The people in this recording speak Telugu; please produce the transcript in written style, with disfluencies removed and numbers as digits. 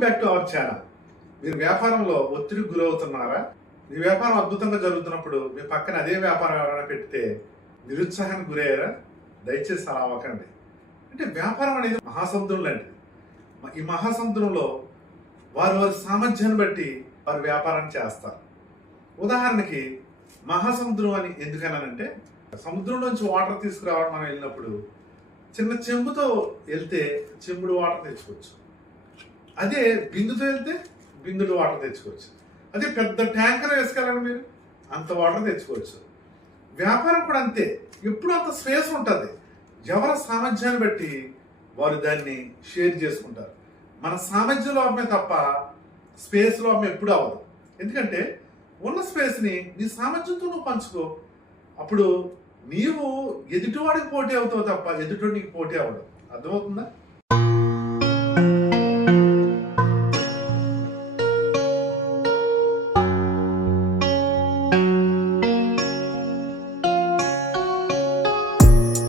Welcome back to our channel. మీరు వ్యాపారంలో ఒత్తిడికి గురవుతున్నారా? మీ వ్యాపారం అద్భుతంగా జరుగుతున్నప్పుడు మీ పక్కన అదే వ్యాపారం ఎవరైనా పెడితే నిరుత్సాహానికి గురయ్యారా? దయచేసి అలా అవ్వకండి. అంటే వ్యాపారం అనేది మహాసముద్రం లాంటిది. ఈ మహాసముద్రంలో వారి సామర్థ్యాన్ని బట్టి వారు వ్యాపారాన్ని చేస్తారు. ఉదాహరణకి మహాసముద్రం అని ఎందుకన్నానంటే, సముద్రంలోంచి వాటర్ తీసుకురావడం మనం వెళ్ళినప్పుడు చిన్న చెంబుతో వెళ్తే చెంబుడు వాటర్ తెచ్చుకోవచ్చు. అదే బిందుతో వెళ్తే బిందుడు వాటర్ తెచ్చుకోవచ్చు. అదే పెద్ద ట్యాంకర్ వేసుకోవాలని మీరు అంత వాటర్ తెచ్చుకోవచ్చు. వ్యాపారం కూడా అంతే, ఎప్పుడు అంత స్పేస్ ఉంటుంది. ఎవరి సామర్థ్యాన్ని బట్టి వారు దాన్ని షేర్ చేసుకుంటారు. మన సామర్థ్యంలో అమ్మే తప్ప స్పేస్లో అమ్మే ఎప్పుడు అవ్వదు. ఎందుకంటే ఉన్న స్పేస్ని నీ సామర్థ్యంతో నువ్వు పంచుకో. అప్పుడు నీవు ఎదుటివాడికి పోటీ అవుతావు తప్ప ఎదుటి నీకు పోటీ అవ్వదు. అర్థమవుతుందా?